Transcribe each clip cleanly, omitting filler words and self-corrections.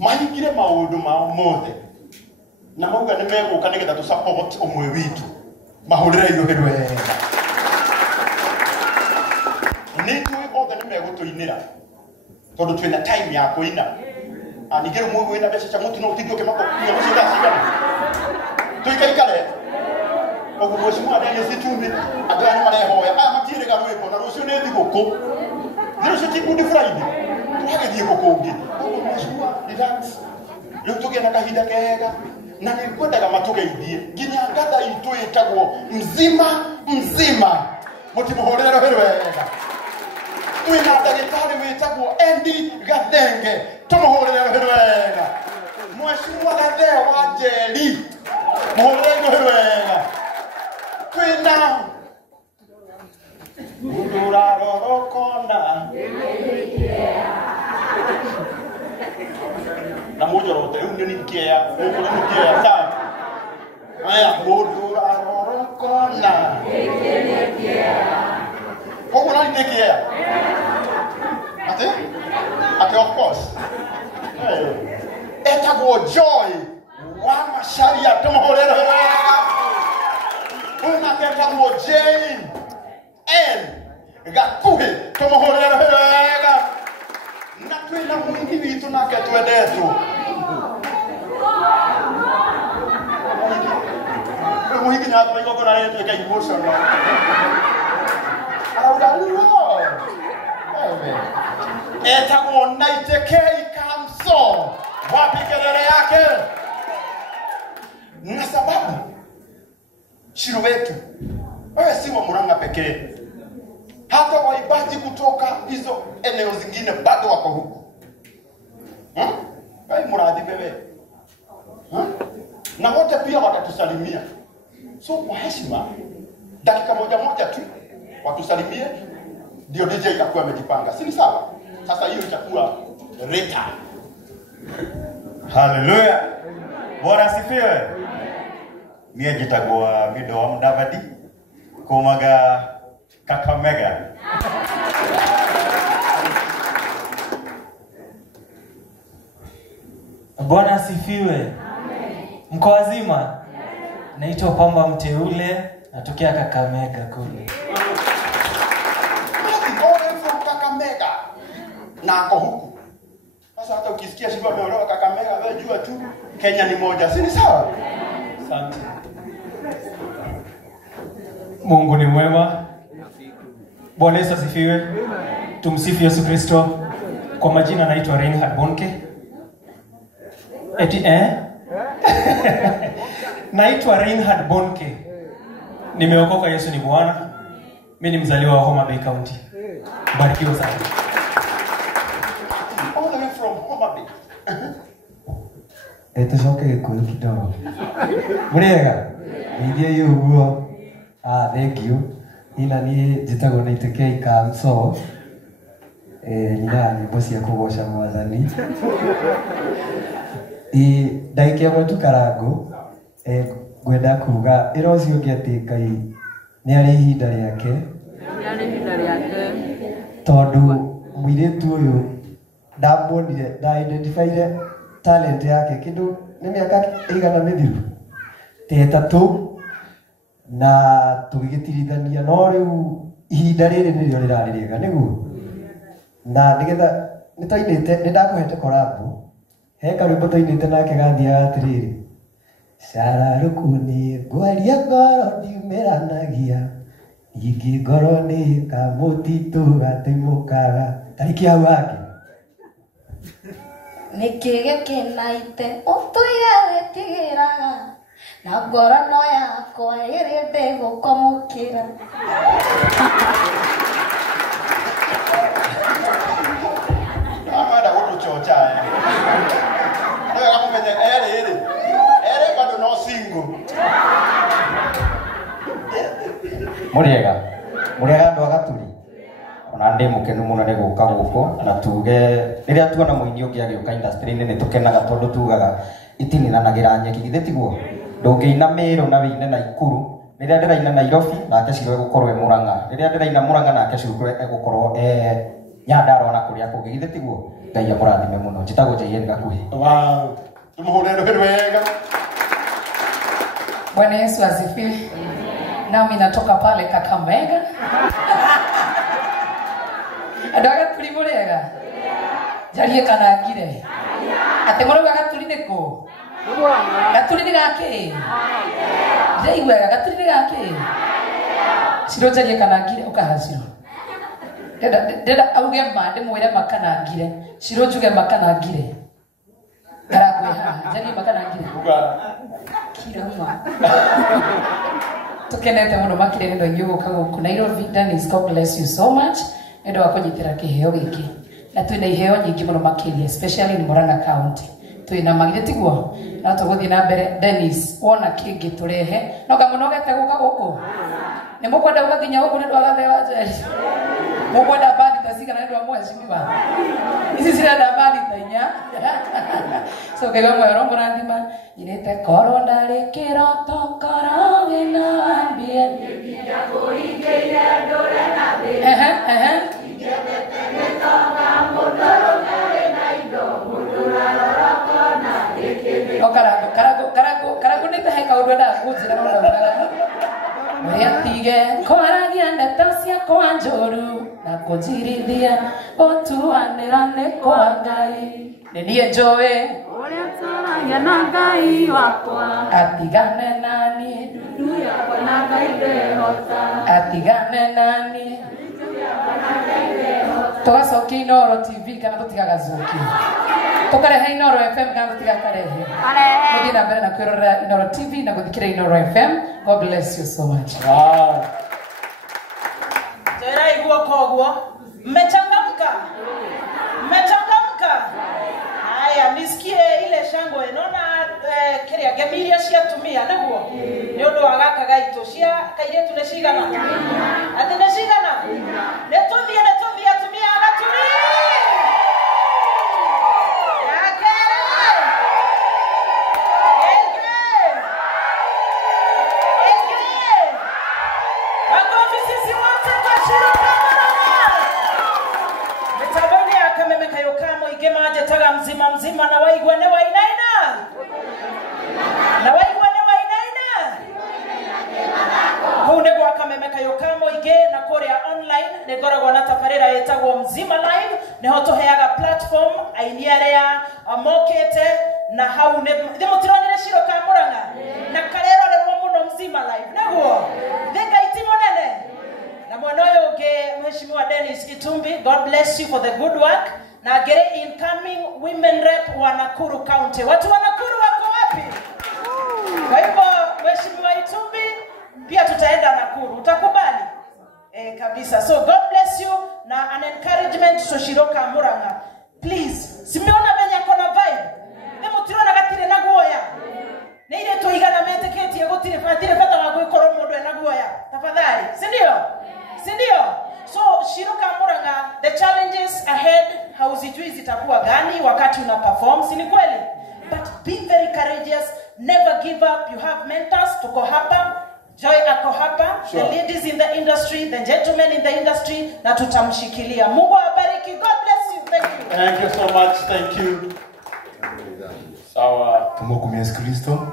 mahingire maundu mao mothe na mauga ni meguka nigetha tu support umwe witu mahurire iruhiru wega ni tu othe ni megutuinira tondu twina time ya kuina anigere mwe wina beca cha mutu no utidio ke mako ya mutu da sigana tuikaikale ogu mheshimiwa ndani situmbi adana marehoya matire garwepo na rucio ne thiguku ndio cyo Good Friday tuhagethie gukungi ogu mheshimiwa relax rĩu tũgĩe na kahinda kega na nĩ ngwendaga matũgeithie nginya ngatha itũ ĩtagwo mzima mũtimũhũrĩre rũhĩ wega twĩna ndagĩtarĩ wĩtagwo Endi Gathenge tũmũhũrĩre rũhĩ wega mheshimiwa Gathee wa Njeri mũhũrĩre rũhĩ wega twĩna Ndũrarorokona na mujorote uninikia ukunikia sana aya Ndũrarorokona Kogo nani tekia ate of course etagwo Joy wa Macharia tumuhorera una tetagwo Jane N Gakuhe tumuhorera wega na twina mwingi witu nake twendetwo muhingi na twa igoko na reto ka emotional auda uwo etagwo Naitekei Kamso wapi kelele yake na sababu Shiro wetu wewe si wa Murang'a pekee hata waibaji kutoka hizo eneo zingine bado wako huku wewe muradi wewe na wote pia watatusalimia so kwa heshima dakika moja tu watusalimie ndio DJ itakuwa amejipanga si sawa sasa hiyo itakuwa reta Haleluya Bwana asifiwe Mie njitagwo Mido wa Mudavadi kumaga Kakamega Bwana asifiwe. Amen. Mko wazima? Yes. Naitwa Pamba Mteule, natokea Kakamega kule. Kakamega. Na ako huku. Sasa hata ukisikia Shiba ameolewa Kakamega, wewe jua tu Kenya ni moja. Si ni sawa? Asante. Mungu ni mwema. Bwana Yesu asifiwe. Tumsifu Yesu Kristo. Kwa majina naitwa Reinhard Bonke. Naitwa Reinhard Bonke. Nimeokoka, Yesu ni Bwana. Mimi ni mzaliwa wa Homa Bay County. Barikiwa sana. All the way from Homa Bay. Tucoke gĩkũyũ kidogo. Mũrĩega? Ningĩ yuguo. Thank you. Ina niĩ njĩtagwo Naitekei Kamso. Nyina nyĩmbo cia kũgoca Mwathani. Ndagĩka ĩmwe tu Karangũ. Ngwenda kuga ĩra ũcio ũngĩ atĩ Ngai nĩ arĩ ihinda rĩake. Tondũ mũirĩtu ũyũ ndamuonire nda-identifyire talent yake kĩndũ nĩ mĩaka ĩigana mĩthiru ta 3 na tũgĩgĩtirithania no rĩu ihinda rĩrĩ nĩrĩo rĩrarĩ rĩega nĩguo na nĩgetha nĩ ndakũhete korabu he karwĩmbo tũinĩte nake gathiaga atĩrĩrĩ cararũkũ-nĩ ngwaria ngoro ndiumĩranagia ingĩ ngoro nĩ kamũtitũ gateimũkaga tarĩki hau hangĩ Nikigekinaite utuire witigiraga na ngorono yakwa iri ndigukomukira Amada gutuchocha ndio akamenya ere bado no single Mũrĩega andũ agaturi ona ndĩ mũkenu mũno nĩ gũka gũkũ na tuge rĩrĩa tuona mũini ũngĩ agĩũka industry-inĩ nĩ tũkenaga tondũ tugaga itininanagĩra nyeki githĩ tiguo ndũngĩina Mĩrũ na wĩine Naikuru rĩrĩa ndĩraina Nairobi nake Ciro egũkorwo Mũrang'a rĩrĩa ndĩraina Mũrang'a nake Ciro egũkorwo Nyandarua na kũrĩa kũngĩ githĩ tiguo Ngai amurathime muno njitagwo JN Gakuhi. Wow. Tumuhore ndio wega. Bwana Yesu asifiwe. Nami natoka pale Kakamega. Adaga tulimurega. Jarie kana ngire. Ate moroga gaturi neko. Gaturi ni gake. Jaiwe gaturi ni gake. Siro jarie kana ngire ukahasiro. Deda auge mande mwire makana ngire. Siro juge makana ngire. Karagwe ha. Jarie makana ngire. Kiroma. Tukenete muno makire ndo yugo kago Nairobi. Dennis, God bless you so much. Ndo wakonyitira kiheo giki. Na twina iheo nyingi muno makiria, especially in Murang'a County. Twina magire tiguo. Na tuguthi na mbere. Dennis, wona kingi turehe. Noga muno gete guka guku. Ni mukwenda ugathinya guku ni ndwaga thewa jeri. Mukwenda bandi tasigana ndo mweshimiwa. Ici cirenda bandi tainya. So kega mwero murathima irete koro ndari kiroto koro wina mbie nginya kuingeire ndore na thi Karago nita heka urwenda kujira no ndaga Muriatige kwaragia ndeto cia kwa njoru na kujirithia otuanirane kwa Ngai ninie njowe uria taragia na Ngai wakwa atigane nani ndugu yakwa na Ngai ndehota atigane nani tugacokia Inoro TV kana tutigaga zuki tukarehe Inoro FM kana tutigakarehe muthii na mbere na kwirorera Inoro TV na guthikira Inoro FM. God bless you so much. Wow. Jera iguo koguo mmechangamka haya nisikie ile shangwe nona kiria gemiria cia tumia niguo ni undu wa gaka gaito cia kairetu ne cigana ati ne cigana ne tuthie atumia agaturi taga mzima na waigwa ne wainaina hune gwa kamemeka yokamo ige na korea online ne goragwa na tafarira yetagwo mzima live ne hoto heaga platform ainiarea amokete na haune demotironire shiro ka Murang'a na karero le muno mzima live neguo denga itimo nene na mwonoyo ge mheshimiwa Dennis Itumbi. God bless you for the good work. Na gere incoming women rep wa Nakuru County. Watu wa Nakuru wako wapi? Kwa hivyo mheshimiwa Itumbi pia tutaenda Nakuru. Utakubali? Kabisa. So God bless you na an encouragement to Shiroka Murang'a. Please, simeona benya kona vibe. Nemo tirona gatire na guoya. Na ile tuigana meteketi yagotire fatire fata wagwikoro mundu na guoya. Tafadhali. Si ndio? So Shiroka Murang'a, the challenges ahead hauzijui zitakuwa gani wakati una perform, si ni kweli? But be very courageous, never give up. You have mentors, tuko hapa, Joy ako hapa, sure. The ladies in the industry, the gentlemen in the industry, na tutamshikilia. Mungu awabariki. God bless you. Thank you. Thank you so much. Thank you. Sawa. Tumukumia Yesu Kristo.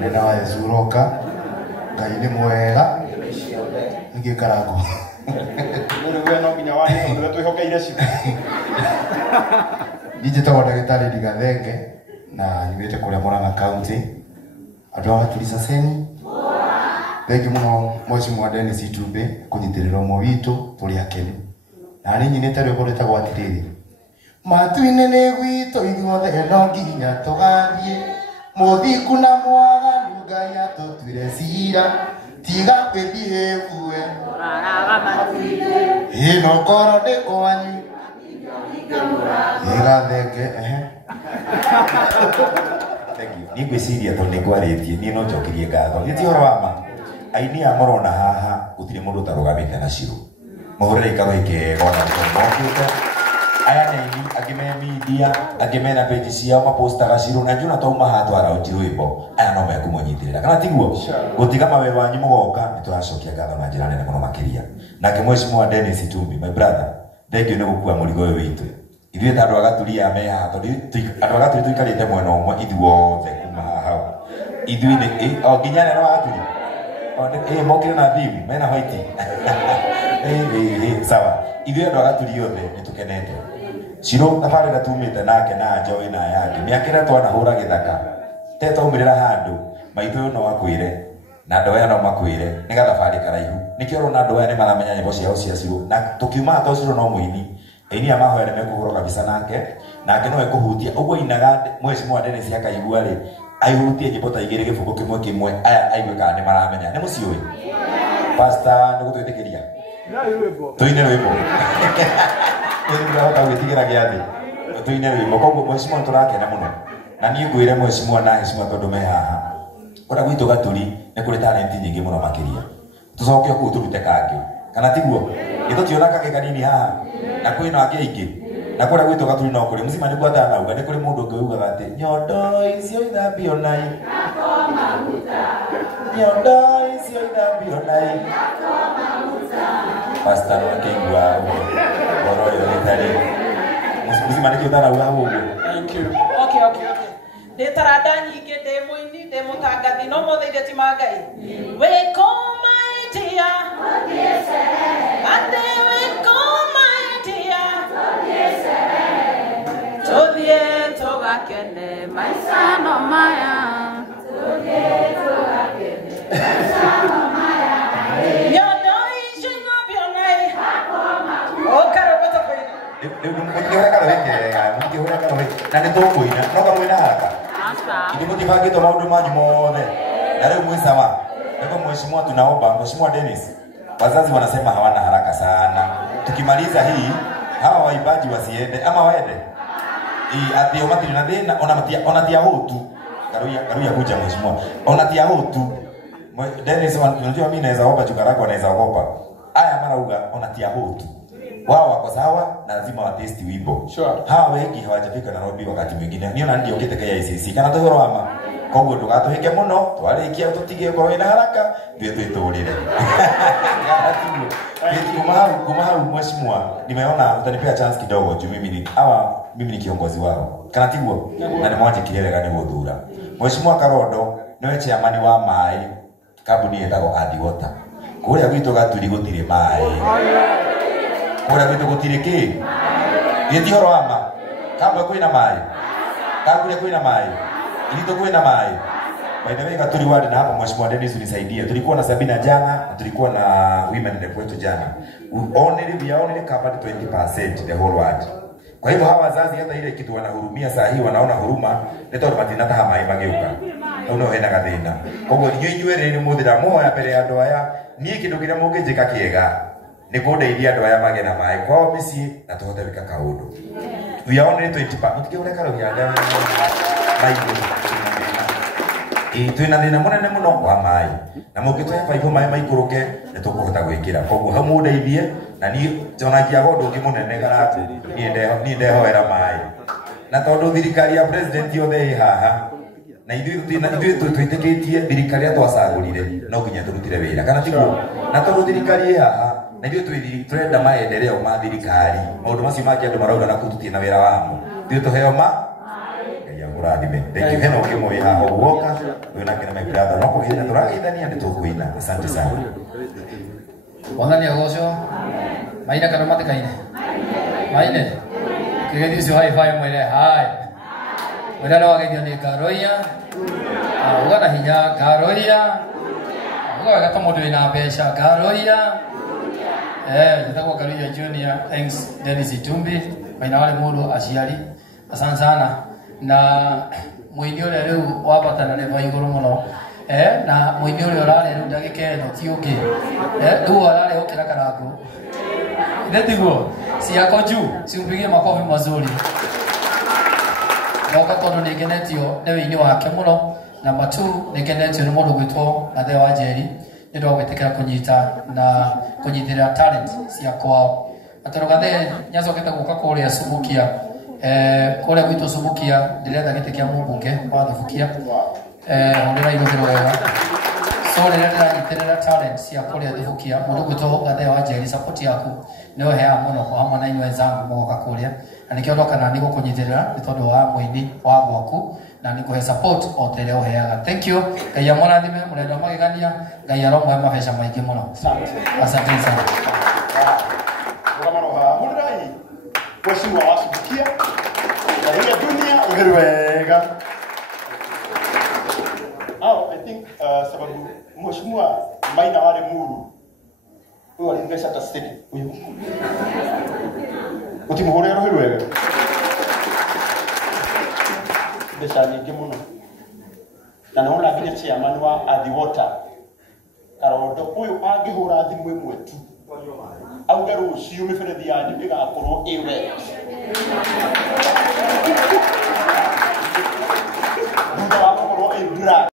Nena wa Yesu roka. Ngai ni mwega. Nige karago. Wewe no nginya wani ndio tuihokeire ciku. Njitagwo ndagĩtarĩ Ndigathenge na nyumĩte kũrĩa Murang'a County. Andũ a Tulisaseni. Thank you muno mheshimiwa Dennis Itumbi kũnyitĩrĩra ũmwe witũ tũrĩ akenu. Na nĩ nyinĩte rwĩmbo rwĩtagwo atĩrĩrĩ. Matu-inĩ nĩ gwitũ ithuothe no nginya tũgathiĩ. Mũthiku na mwaganu Ngai atũtuire cira. Tiga kwĩthiĩ bue. Ino koro ndĩ kwanyu. Ndigathenge Thank you. Ni gwiciria to ni kwarĩtie ni no njokirie ngatho. Nĩ horo wa ma. Aini a morona haha gũtirĩ mũndũ tarugamĩte na ciro. Mũhũrĩre ikaro ikega ona mokĩte. Aya nĩ angĩ me media, angĩ mena page ciao mapostaga ciro na njuna tauma hatwara ũtirwĩmbo. Aya no mekũmũnyitĩrĩra. Kana tiguo? Gũtiga mawĩra wanyu mũgoka nĩ tũracokia ngatho na njĩra nene mũno makĩria. Nake mheshimiwa Dennis Itumbi, my brother, thank you nĩ gũkua mũrigo ũyũ witũ. ithuĩ ta andũ agaturia me haha tondũ andũ agaturi tũikarĩte mwena ũmwe ithuothe kuma hau ithuĩ nĩ nginya neno agaturi mokire na thimu mena white sawa ithuĩ andũ agaturi othe nĩ tũkenete Shiro thabarĩ na tumĩte nake na Joy na yake mĩakĩre twanahũra gĩthaka tetaumĩrĩra handũ maitũ no akwĩre na andũ aya no makwĩre nĩ gathabarĩ karaihu nĩkĩo ũrona andũ aya nĩ maramenya nyĩmbo ciao cia Shiro na tũkiuma hata Shiro no mũini Eni amahoya nĩ mekũhũrwo kabisa nake no ekũhutia ũguo inaga Mheshimiwa Dennis akaigua rĩ aihutie nyĩmbo ta igĩrĩ gĩbũngũ kĩmwe aya aigue kana nĩ maramenya nĩ mũciĩ ũyũ pastor nĩ gũtwĩtĩkĩria tũine rwĩmbo nĩndĩrahota gwĩtigĩra gĩathĩ tũine rwĩmbo koguo Mheshimiwa tũrakena mũno na niĩ ngwĩre Mheshimiwa na Mheshimiwa tondũ me haha kũrĩa gwitũ Gaturi nĩ kũrĩ talent nyingĩ mũno makĩria tũcoke kũu tũrute kangĩ kana tiguo gĩtũtiona kangĩ kanini haha na kwĩna angĩ aingĩ na kũrĩa gwitũ Gaturi no kũrĩ mũcima nĩguo atanauga nĩ kũrĩ mũndũ ũngĩ ugaga atĩ nyondo icio ithambio nai nyondo icio ithambio nai pastor wakĩigua ũhoro ũyũ gĩtarĩ mũcima nĩkĩo ũtanauga hau ũguo. Thank you. Okay. Ndĩ taranda nyingĩ ndĩ mũini ndĩ mũtangathi no mũthĩithie ti Mangai wĩkũmaitia ate wĩkũmaitia tũthiĩ tũgakene maica no maya nyondo icio ithambio nai ũkarogota kwĩna na nĩ tũkũina no kamwĩna haraka ithuĩ mũtibangĩtwo maũndũ manyu mothe na rĩu mwĩcama nĩko Mheshimiwa tunaomba Mheshimiwa Dennis wazazi wanasema hawana haraka sana tukimaliza hii hawa waimbaji wasiende ama waende ati omatiri na thina onatia hotu garuya kuja Mheshimiwa onatia hotu Dennis unajua mimi naweza ogopa chukarako naweza ogopa aya marauga onatia hotu wao wako sawa na lazima wa test wimbo Sure. hawa wengi hawajafika Nairobi wakati mwingine niona ndio kiteke ya ICC kana tuhoro ama koguo ndugatuhike muno twarikia tutige ngoro ina haraka twitũrire kuma hau Mheshimiwa nimeona utanipea chance kidogo juu mimi ni kiongozi wao kana tiguo na ni mwaje kirega ni guthura Mheshimiwa Karondo niwe chairman wa mai kambuni yetagwo Adi Water kuria gwitũ Gaturi gũtirĩ mai kũrĩa gwitũ gũtirĩ kĩ gĩti horo ama kambwe kwĩna mai kambure kwĩna mai ilito kwĩna mai by the way Gaturi ward na hapa Mheshimiwa Dennis unisaidia tulikuwa na Sabina jana na tulikuwa na women rep wetu jana we only covered 20% the whole ward kwa hivyo hawa wazazi hata ile kitu wanahurumia saa hii wanaona huruma nĩ tondũ matinataha mai magĩũka no hena gathĩna koguo inyuĩ nĩ mũthira moya mbere ya andũ aya niĩ kĩndũ kĩrĩa mũngĩnjĩka kĩega nĩ kũndeithia andũ aya magĩe na mai kwao mĩciĩ na tũhote gwĩka kaũndũ we only 20% mũtikĩũreka rũhĩanga twĩna thĩna mũnene mũno wa mai na mũngĩtũhe baibũ mai maikũrũke nĩ tũkũhota gwĩkĩra koguo hau mũndeithie na niĩ njonagia ũndũ ũngĩ mũnene garatũ niĩ ndehoera mai na tondũ thirikari ya president yothe ĩ haha na ithuĩ twĩtĩkĩtie thirikari ya twacagũrire no nginya tũrutire wĩra kana tiguo na tondũ thirikari ĩ haha na ithuĩ tũrenda maendeleo ma thirikari maũndũ macio mangĩ andũ marauga na kũtutie na wĩra wamo ithuĩ tũheo Rathime. Thank you. Heno kimo ya howoka. Wena kina mebrada. Noko hina turageithania nĩ tũkwĩna. Asante sana. Mwathani agocwo. Maina kana matikaine. Maine. Kigethi ucio high five mwere hai. Mwere no ageithio nĩ Karoia. Ugana hinya Karoia. Ugaga ta mũndũ wĩna mbeca Karoia. Njĩtagwo Karoia Junior. Thanks Dennis Itumbi. Maina wale mũndũ aciari. Asante sana. Na mũini ũrĩa rĩu wabatana nĩ va igũrũ mũno na mũini ũrĩa ũrarĩ rĩu ndagĩka ĩno ti ũngĩ rĩu ararĩ ũkĩra karangu nĩ tiguo ciako juu ciumpigie makofi mazuri noka tondũ nĩ ngenetio nĩ wĩini wake mũno na matu nĩ ngenetio nĩ mũndũ gwĩtwo Gathe wa Njeri nĩ ũndũ wa gwĩtĩkĩra kũnyitĩrĩra talent cia kwao atĩ Gathe nĩacokete gũka kũrĩa Subukia kule gwitũ Subukia ndĩretha gĩtĩ kĩa mũmbunge wa Thubukia hũrĩra ithũgĩro wega so rĩrĩa ndĩranyitĩrĩra talent cia kũrĩa Thubukia mũndũ gwitũ Gathe wa Njeri support yaku nĩyo heaga mũno hamwe na inyuĩ wenzangu mũgoka kũrĩa na nikiondoka na niko kunyitirira ni tondu wa mwini wa gwaku na nikuhe support o tere uheaga. Thank you. Ngai amurathime murenda magegania, Ngai aromwe mabesha maingi muno. Asante sana. Ugamaro murai mheshimiwa wasubukia na ile dunia uherwega. I think sababu mheshimiwa Maina wale Muru huyo alingesha hata stiki huyo utimuhore uherwega besha nyingi muno na naona vile chairman wa Athi Water Karondo huyo angihura thimu imwe tu auga rucio miberethi yanyu igakorwo iwe